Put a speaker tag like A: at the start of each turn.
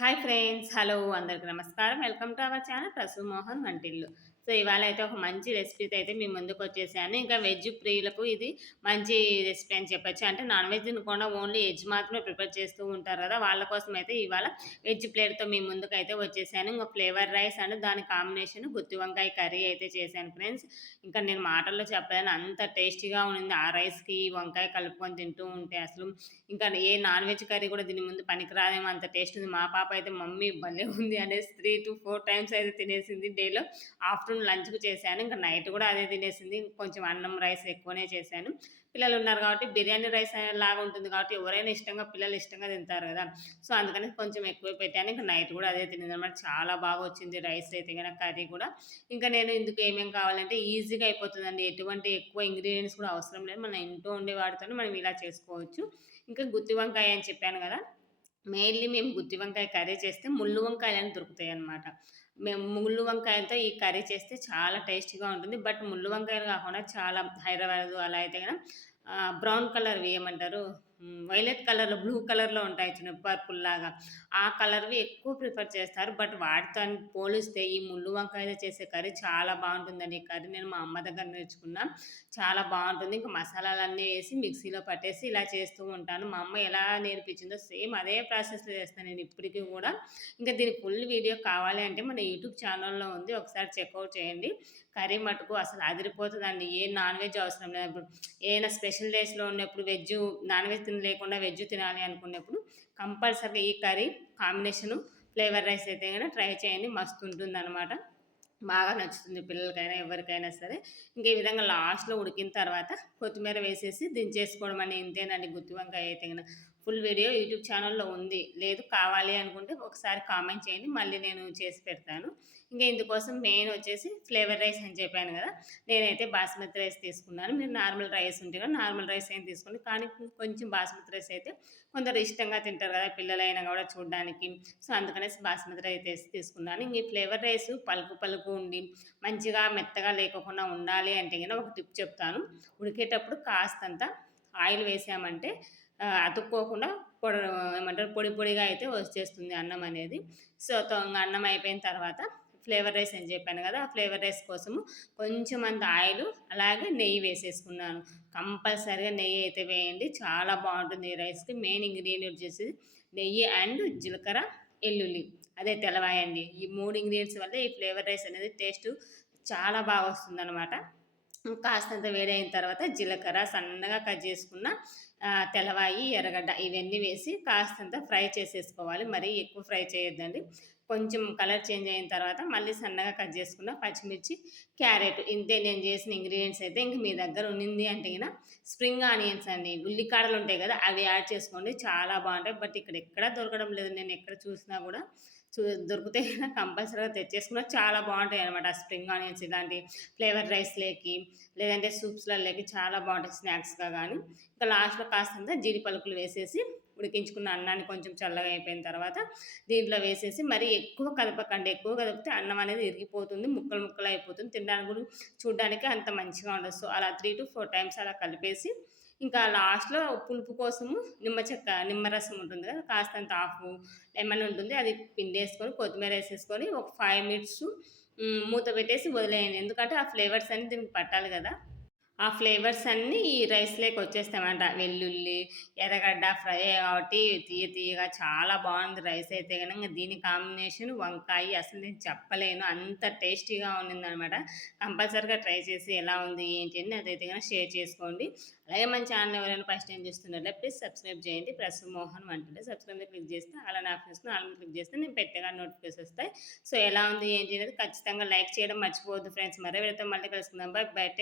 A: Hi friends hello అందరికి నమస్కారం. Welcome to our channel Prasu Mohan వంటిల్లు. సో ఇవాళ అయితే ఒక మంచి రెసిపీతో అయితే మీ ముందుకు వచ్చేసాను ఇంకా వెజ్ ప్రియులకు ఇది మంచి రెసిపీ అని చెప్పొచ్చు. అంటే నాన్ వెజ్ తినకుండా ఓన్లీ వెజ్ మాత్రమే ప్రిపేర్ చేస్తూ ఉంటారు కదా వాళ్ళ కోసం అయితే ఇవాళ వెజ్ ప్లేట్తో మీ ముందుకు అయితే వచ్చేసాను. ఇంకా ఫ్లేవర్ రైస్ అండ్ దాని కాంబినేషన్ గుత్తి వంకాయ కర్రీ అయితే చేశాను ఫ్రెండ్స్. ఇంకా నేను మాటల్లో చెప్పలేను అంత టేస్టీగా ఉంది ఆ రైస్కి వంకాయ కలుపుకొని తింటూ ఉంటే అసలు. ఇంకా ఏ నాన్ వెజ్ కర్రీ కూడా దీని ముందు పనికిరాదేమో అంత టేస్ట్ ఉంది. మా పాప అయితే మమ్మీ భలే ఉంది అనేసి త్రీ టు ఫోర్ టైమ్స్ అయితే తినేసింది డేలో. ఆఫ్టర్నూన్ లంచ్కి చేశాను. ఇంకా నైట్ కూడా అదే తినేసింది. కొంచెం అన్నం రైస్ ఎక్కువనే చేశాను. పిల్లలు ఉన్నారు కాబట్టి బిర్యానీ రైస్ లాగా ఉంటుంది కాబట్టి ఎవరైనా ఇష్టంగా పిల్లలు ఇష్టంగా తింటారు కదా. సో అందుకని కొంచెం ఎక్కువ పెట్టాను. ఇంకా నైట్ కూడా అదే తినేది అనమాట చాలా బాగా వచ్చింది రైస్ అయితే కనుక కర్రీ కూడా. ఇంకా నేను ఇందుకు ఏమేమి కావాలంటే ఈజీగా అయిపోతుందండి. ఎటువంటి ఎక్కువ ఇంగ్రీడియంట్స్ కూడా అవసరం లేదు. మన ఇంట్లో ఉండే వాటితో మనం ఇలా చేసుకోవచ్చు. ఇంకా గుత్తి వంకాయ అని చెప్పాను కదా. మెయిన్లీ మేము గుత్తి వంకాయ కర్రీ చేస్తే ముళ్ళు వంకాయలు అని దొరుకుతాయి అనమాట మేము ముళ్ళు వంకాయలతో ఈ కర్రీ చేస్తే చాలా టేస్టీగా ఉంటుంది. బట్ ముళ్ళు వంకాయలు కాకుండా చాలా హైదరాబాద్ అలా అయితే కదా బ్రౌన్ కలర్ వేయమంటారు. వైలెట్ కలర్లో బ్లూ కలర్లో ఉంటాయి చిన్న పర్పుల్ లాగా. ఆ కలర్వి ఎక్కువ ప్రిఫర్ చేస్తారు. బట్ వాటితో పోలిస్తే ఈ ముళ్ళు వంకాయలు చేసే కర్రీ చాలా బాగుంటుందండి. ఈ కర్రీ నేను మా అమ్మ దగ్గర నేర్చుకున్నా. చాలా బాగుంటుంది. ఇంకా మసాలాలన్నీ వేసి మిక్సీలో పట్టేసి ఇలా చేస్తూ ఉంటాను. మా అమ్మ ఎలా నేర్పించిందో సేమ్ అదే ప్రాసెస్లో చేస్తాను నేను ఇప్పటికీ కూడా. ఇంకా దీని ఫుల్ వీడియో కావాలి అంటే మన యూట్యూబ్ ఛానల్లో ఉంది. ఒకసారి చెక్అవుట్ చేయండి. కర్రీ మటుకు అసలు అదిరిపోతుందండి. ఏ నాన్ వెజ్ అవసరం లేదు. ఇప్పుడు ఏదైనా స్పెషల్ డేస్లో ఉన్నప్పుడు వెజ్ నాన్ వెజ్ తిన లేకుండా వెజ్ తినాలి అనుకున్నప్పుడు కంపల్సరీగా ఈ కర్రీ కాంబినేషను ఫ్లేవర్ రైస్ అయితే కానీ ట్రై చేయండి. మస్తు ఉంటుంది అనమాట బాగా నచ్చుతుంది పిల్లలకైనా ఎవరికైనా సరే. ఇంకా ఈ విధంగా లాస్ట్లో ఉడికిన తర్వాత కొత్తిమీర వేసేసి దించేసుకోవడం అని ఇంతేనండి గుత్తి వంకాయ అయితే ఫుల్ వీడియో యూట్యూబ్ ఛానల్లో ఉంది. లేదు కావాలి అనుకుంటే ఒకసారి కామెంట్ చేయండి. మళ్ళీ నేను చేసి పెడతాను. ఇంకా ఇందుకోసం మెయిన్ వచ్చేసి ఫ్లేవర్ రైస్ అని చెప్పాను కదా. నేనైతే బాస్మతి రైస్ తీసుకున్నాను. మీరు నార్మల్ రైస్ ఉంటే కూడా నార్మల్ రైస్ అయినా తీసుకోండి. కానీ కొంచెం బాస్మతి రైస్ అయితే కొందరు ఇష్టంగా తింటారు కదా. పిల్లలైనా కూడా చూడడానికి. సో అందుకనేసి బాస్మతి రైస్ తీసుకున్నాను. ఇంక ఫ్లేవర్ రైస్ పలుకు పలుకు ఉండి మంచిగా మెత్తగా లేకుండా ఉండాలి అంటే కనుక ఒక టిప్ చెప్తాను. ఉడికేటప్పుడు కాస్తంత ఆయిల్ వేసామంటే అతుక్కోకుండా పొడ ఏమంటారు పొడి పొడిగా అయితే వచ్చేస్తుంది అన్నం అనేది. సో అన్నం అయిపోయిన తర్వాత ఫ్లేవర్ రైస్ అని చెప్పాను కదా ఆ ఫ్లేవర్ రైస్ కోసము కొంచెం అంత ఆయిల్ అలాగే నెయ్యి వేసేసుకున్నాను. కంపల్సరీగా నెయ్యి అయితే వేయండి చాలా బాగుంటుంది ఈ రైస్కి. మెయిన్ ఇంగ్రీడియంట్ వచ్చేసి నెయ్యి అండ్ జీలకర్ర ఎల్లుల్లి. అదే తెల్లవాయండి ఈ మూడు ఇంగ్రీడియంట్స్ వల్ల ఈ ఫ్లేవర్ రైస్ అనేది టేస్ట్ చాలా బాగా వస్తుంది అనమాట కాస్తంత వేడైన తర్వాత జీలకర్ర సన్నగా కట్ చేసుకున్న తెల్లవాయి ఎర్రగడ్డ ఇవన్నీ వేసి కాస్తంత ఫ్రై చేసేసుకోవాలి. మరీ ఎక్కువ ఫ్రై చేయొద్దండి. కొంచెం కలర్ చేంజ్ అయిన తర్వాత మళ్ళీ సన్నగా కట్ చేసుకున్న పచ్చిమిర్చి క్యారెట్ ఇంతే నేను చేసిన ఇంగ్రీడియంట్స్ అయితే ఇంక మీ దగ్గర ఉన్నింది అంటే కనుక స్ప్రింగ్ ఆనియన్స్ అండి. ఉల్లికాడలు ఉంటాయి కదా అవి యాడ్ చేసుకోండి. చాలా బాగుంటాయి. బట్ ఇక్కడ ఎక్కడ దొరకడం లేదు. నేను ఎక్కడ చూసినా కూడా చూ దొరికితే కంపల్సరీగా తెచ్చేసుకున్నా చాలా బాగుంటాయి అనమాట స్ప్రింగ్ ఆనియన్స్ ఇలాంటి ఫ్లేవర్ రైస్లోకి లేదంటే సూప్స్లలోకి చాలా బాగుంటాయి స్నాక్స్గా కానీ ఇంకా లాస్ట్లో కాస్తంత జీడి పలుకులు వేసేసి ఉడికించుకున్న అన్నాన్ని కొంచెం చల్లగా అయిపోయిన తర్వాత దీంట్లో వేసేసి మరి ఎక్కువ కలపకండి ఎక్కువ కలిపితే అన్నం అనేది ఇరిగిపోతుంది ముక్కలు ముక్కలు అయిపోతుంది. తినడానికి కూడా చూడడానికి అంత మంచిగా ఉండదు. సో అలా త్రీ టు ఫోర్ టైమ్స్ అలా కలిపేసి ఇంకా లాస్ట్లో పులుపు కోసము నిమ్మ చెక్క నిమ్మరసం ఉంటుంది కదా కాస్తంత ఆఫ్ లెమన్ ఉంటుంది అది పిండేసుకొని కొత్తిమీర వేసేసుకొని ఒక ఫైవ్ మినిట్స్ మూత పెట్టేసి వదిలేయండి. ఎందుకంటే ఆ ఫ్లేవర్స్ అన్ని దీనికి పట్టాలి కదా. ఆ ఫ్లేవర్స్ అన్నీ ఈ రైస్లోకి వచ్చేస్తామంట వెల్లుల్లి ఎర్రగడ్డ ఫ్రై కాబట్టి తీయ తీయగా చాలా బాగుంది రైస్ అయితే. కనుక దీని కాంబినేషన్ వంకాయ అసలు నేను చెప్పలేను. అంత టేస్టీగా ఉన్నిందనమాట కంపల్సరీగా ట్రై చేసి ఎలా ఉంది ఏంటి అని అదైతే కనుక షేర్ చేసుకోండి. అలాగే మన ఛానల్ ఎవరైనా ఫస్ట్ టైం చూస్తున్నారో ప్లీజ్ సబ్స్క్రైబ్ చేయండి. ప్రస్ మోహన్ వంటలే సబ్స్క్రైబ్ క్లిక్ చేస్తే అలా నా ఫ్రెండ్స్ను అలా క్లిక్ చేస్తే నేను పెట్టగా నోటిఫికేషన్ వస్తాయి. సో ఎలా ఉంది ఏంటి అనేది ఖచ్చితంగా లైక్ చేయడం మర్చిపోవద్దు ఫ్రెండ్స్. మరే వెళ్తే మళ్ళీ కలుసుకుందాం. బై బయట